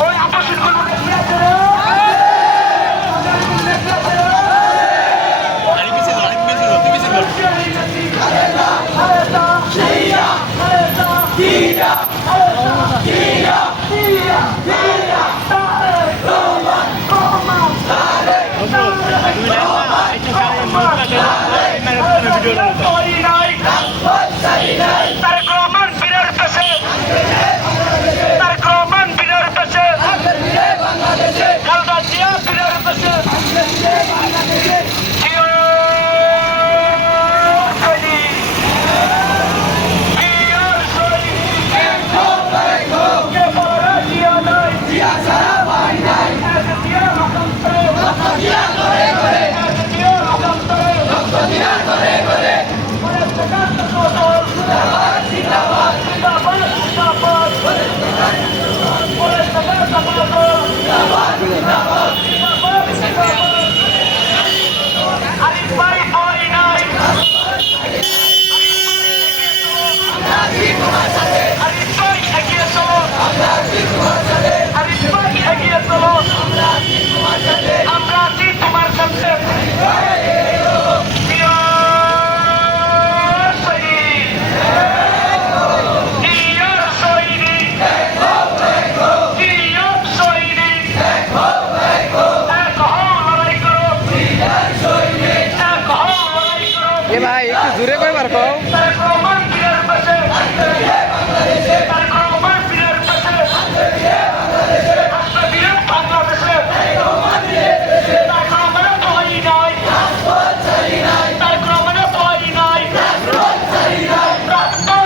ওই আপসের কোনো ভাই একটু দূরে কয়বার কও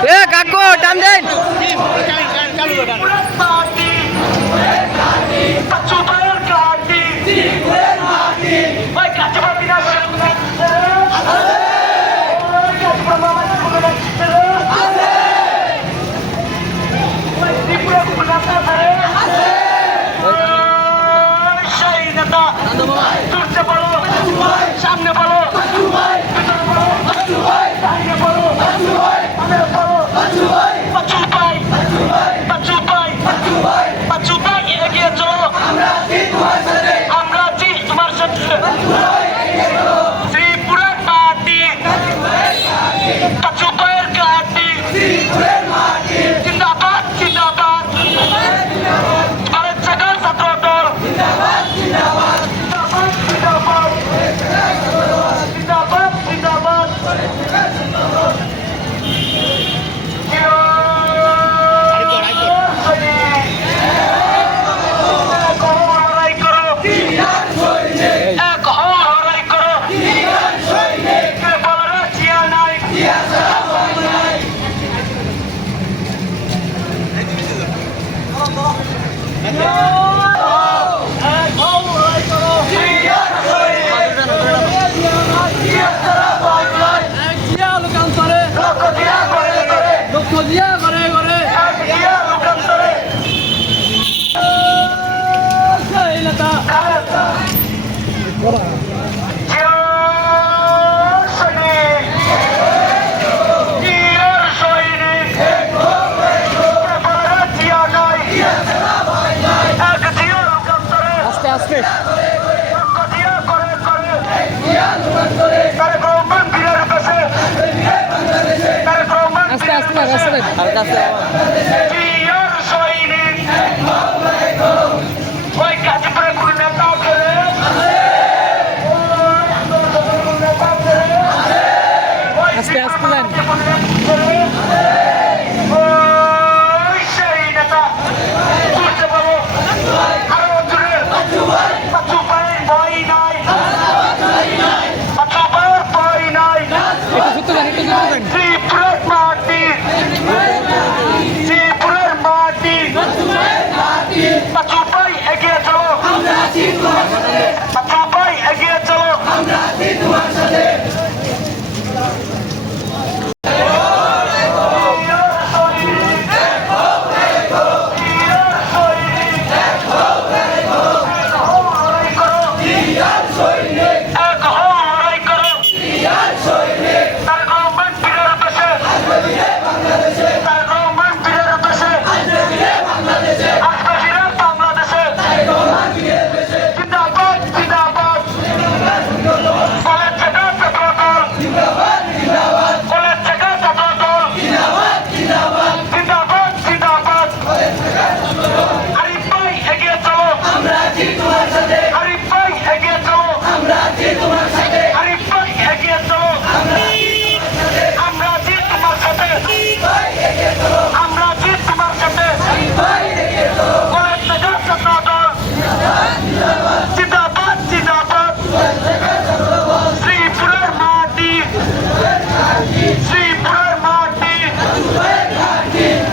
এ কাকু টান দেন সামনে বলো এগিয়ে চলো আমরা আছি তোমার সাথে শ্রীপুরের মাটি পাচুপায়ের ঘাটি জিন্দাবাদ জিন্দাবাদ ভারত সরকার ছাত্র দল জিন্দাবাদ জিন্দাবাদ আস্তে আস্তে আস্তে আস্তে আস্তে যান শ্রীপুরের মাটি শ্রীপুরের কলেজ থেকে ছাত্রদল জিন্দাবাদ জিন্দাবাদ শ্রীপুরের মাটি শ্রীপুরের মাটি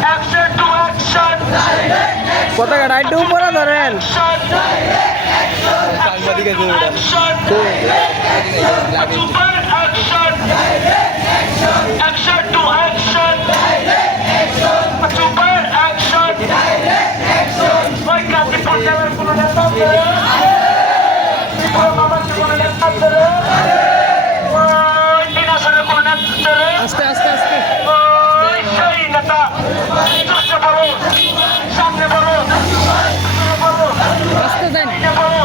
অ্যাকশন টু অ্যাকশন পতাকাটা একটু উপরে ধরেন। সাংবাদিক action to action super action ওই গাজীপুর জেলার কোনো নেতা ওই দিনাজপুরের কোনো নেতা আস্তে আস্তে আস্তে। ওই সেই নেতা চুপচে বলো সামনে বলো বলো আস্তে যান। বলো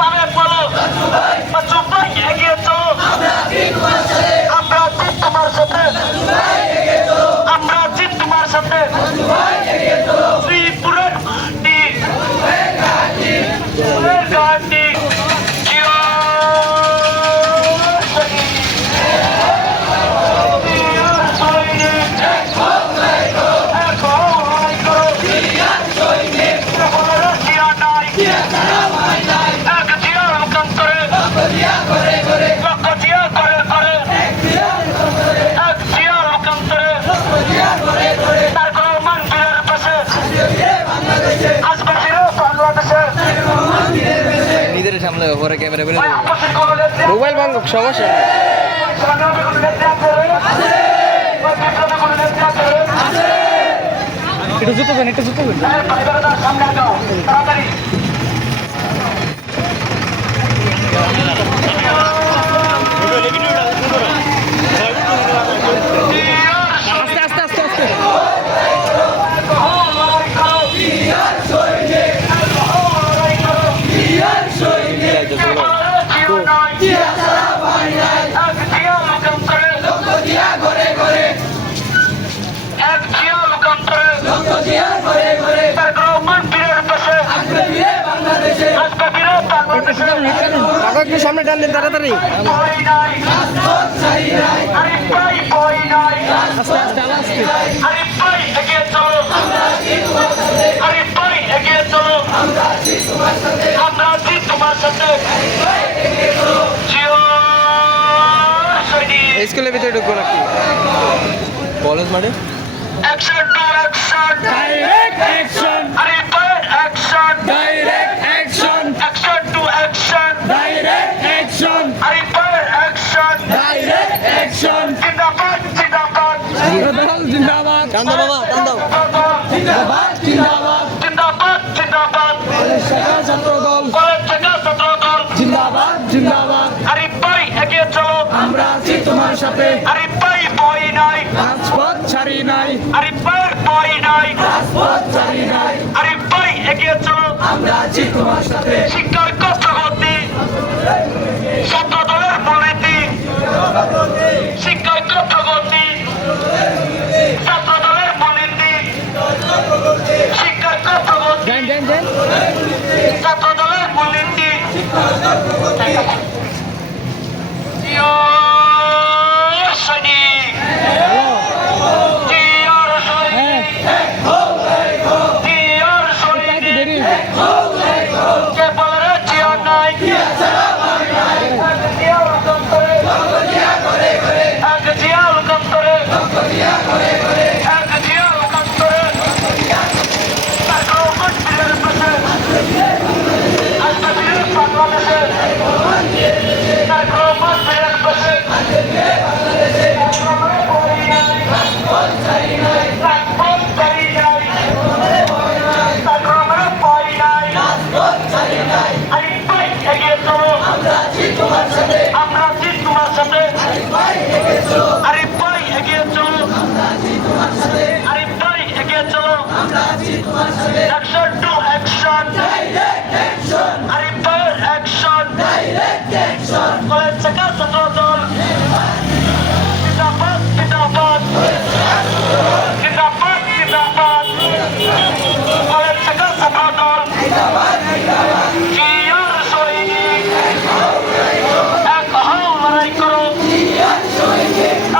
পাবে বলো চুপাই এগিয়ে চলো আমরা জিত তোমার সাথে আমরা জিত তোমার সাথে শ্রীপুরের মাটি ঘাটি নিজের সামনে পরে ক্যামেরা করে মোবাইল ভাঙ সমস্যা নেই। একটু জুতো দেন, একটু জুতো দেন। আস্তে আস্তে আস্তে আস্তে। কাকা একটু সামনে টানলেন তাড়াতাড়ি। আস্তে আস্তে আস্তে। আমরা জিত তোমার সাথে স্কুলের ভিতরে ঢুকবো নাকি কলেজ মাঠে? Action to action direct action, action direct action, action to action direct action, action direct action. জিন্দাবাদ জিন্দাবাদ জিন্দাবাদ। টান দাও বাবা, টান দাও। জিন্দাবাদ জিন্দাবাদ। জিন্দাবাদ জিন্দাবাদ ছাত্রদল কলেজ থেকে ছাত্রদল জিন্দাবাদ জিন্দাবাদ। আরিফ ভাই এগিয়ে চলো আমরা আছি তোমার সাথে, আরিফ ভাই বই নাই রাজপথ ছাড়ি নাই, আরিফ ভাইয়ের বই নাই রাজপথ ছাড়ি নাই। আরিফ ভাই এগিয়ে চলো আমরা আছি তোমার সাথে। শিক্ষার কষ্টগতি ছাত্রদলের মূলনীতি শিক্ষার কষ্টগতি ছাত্রদলের মূলনীতি শিক্ষার কষ্টগতি দেন দেন দেন। ছাত্রদলের মূলনীতি সৈনিক জিয়ার হ্যাঁ সৈনিক জিয়ার একটু সৈনিক দেরি। কে বলে জিয়া নাই এক জিয়া হুকুম করে এক জিয়া হুকুম করে এক জিয়া হুকুম করে তারপর মন্ত্রীর পাশে আজকে বাংলাদেশে তারপর মন্ত্রীর পাশে আমরা জিত তোমার সাথে আরিফ ভাই এগিয়ে চলো আরিফ ভাই এগিয়ে চলো অ্যাকশন টু অ্যাকশন আরিফ ভাইয়ের অ্যাকশন কলেজ থেকে ছাত্রদল জিন্দাবাদ জিন্দাবাদ জিন্দাবাদ জিন্দাবাদ কলেজ থেকে ছাত্রদল জিয়ার সৈনিক এক হও লড়াই করো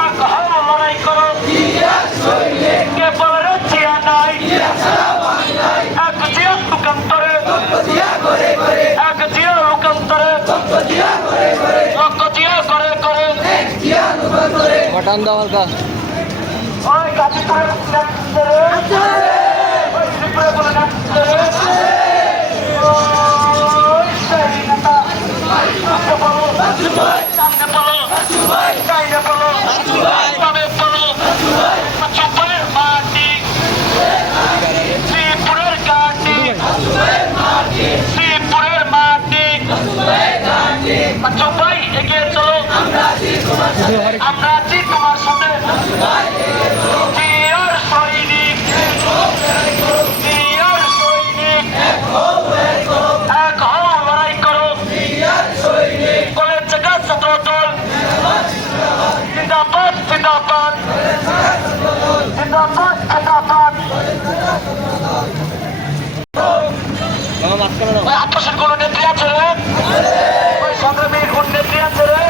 এক হও লড়াই করো কে বলে জিয়া নাই টান দাও হালকা। ওই গাজীপুরের নেতৃত্বে ওই ত্রিপুরা কোনো নেতৃত্বে ওই সেই নেতা সামনে বলো সামনে বলো সামনে বলো তবে বলো চুপের মাটি শ্রীপুরের ঘাটি শ্রীপুরের মাটি চুপাই এগিয়ে চলো আমরা আছি তোমার সাথে জিয়ার সৈনিক জিয়ার সৈনিক এক হও লড়াই করো কলেজ জায়গা ছাত্র দল জিন্দাবাদ জিন্দাবাদ জিন্দাবাদ জিন্দাবাদ মামা মাঝখানে দাও। ওই আপোষের কোন নেত্রী আছে রে ওই সংগ্রামীর কোন নেত্রী আছে রে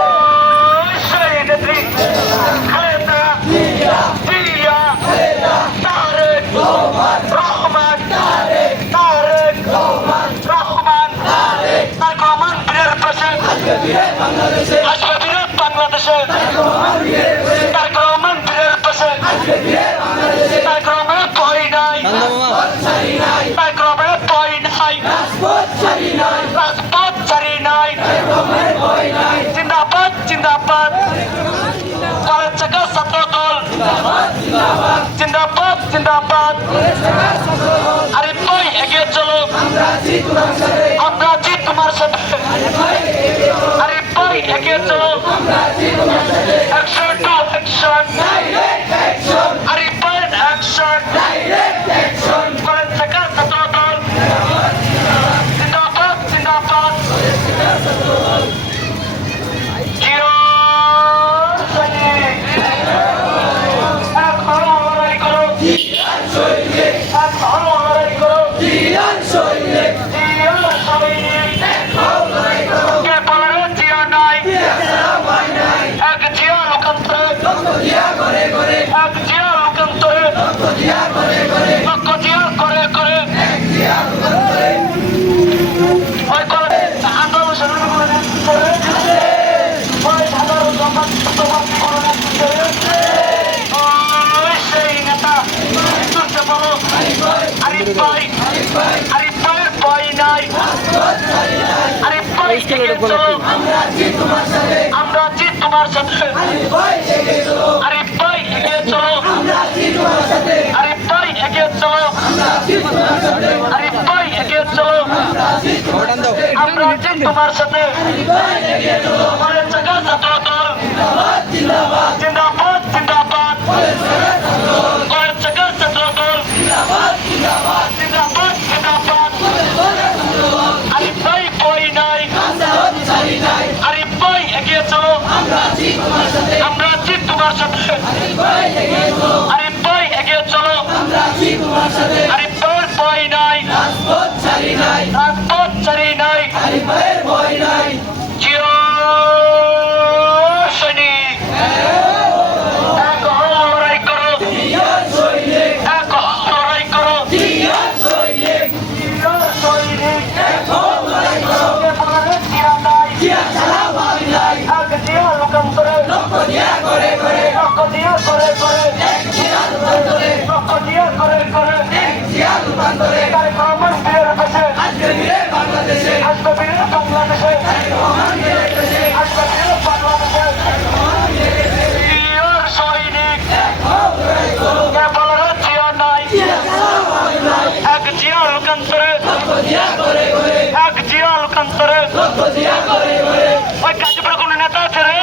ওই সেই নেত্রী খালেদা জিয়া তারেক রহমান তারেক রহমান বীরের পাশে আসবে বীরের বাংলাদেশে তারেক রহমান বীরের পাশে তারেক রহমান ভয় নাই টান দাও মামা। তারেক রহমান ভয় নাই রাজপথ ছাড়ি নাই জিন্দাবাদ জিন্দাবাদ কলেজ জায়গা ছাত্র দল জিন্দাবাদ জিন্দাবাদ আরে ভাই এগিয়ে চলো আমরা আছি তোমার সাথে আরে ভাই এগিয়ে চলো অ্যাকশন টু অ্যাকশন আরে ভাই অ্যাকশন কলেজ জায়গা ছাত্র দল জিন্দাবাদ জিন্দাবাদ জিয়া সৈনিক এক হও লড়াই করো এক হও লড়াই করো জিয়ার সৈনিক কে বলে রে জিয়া নাই এক জিয়া লোকান্তরে এক জিয়া লোকান্তরে লক্ষ জিয়া করে করে ওই করে আন্দোলন শুরু করে ওই সাধারণ ওই সেই নেতা শুনতে বলো আরিফ ভাই ভয় নাই আরিফ ভাই এগিয়ে চলো আমরা আছি তোমার সাথে আরিফ ভাই এগিয়ে চলো আরিফ ভাই এগিয়ে চলো আরিফ ভাই এগিয়ে চলো মামা টান দাও। আমরা আছি তোমার সাথে কলেজ জায়গা ছাত্র দল জিন্দাবাদ জিন্দাবাদ কলেজ জায়গা ছাত্র দল জিন্দাবাদ জিন্দাবাদ আরিফ ভাই ভয় নাই আরিফ ভাই এগিয়ে চলো আমরা আছি তোমার সাথে আরিফ ভাই এগিয়ে চলো আরিফ ভাইয়ের ভয় নাই রাজপথ ছাড়ি নাই জিয়া সৈনিক এক হও লড়াই করো এক হও লড়াই করো জিয়া সৈনিক কে বলে রে জিয়া নাই এক জিয়া লোকান্তরে লক্ষ জিয়া করে করে লক্ষ জিয়া করে করে তারেক রহমান বীরের পাশে আসবে বীরের বাংলাদেশে আসবে বীরের বাংলাদেশে জিয়ার সৈনিক কে বলে রে জিয়া নাই এক জিয়া লোকান্তরে এক জিয়া লোকান্তরে ওই গাজীপুরে কোনো নেতা আছে রে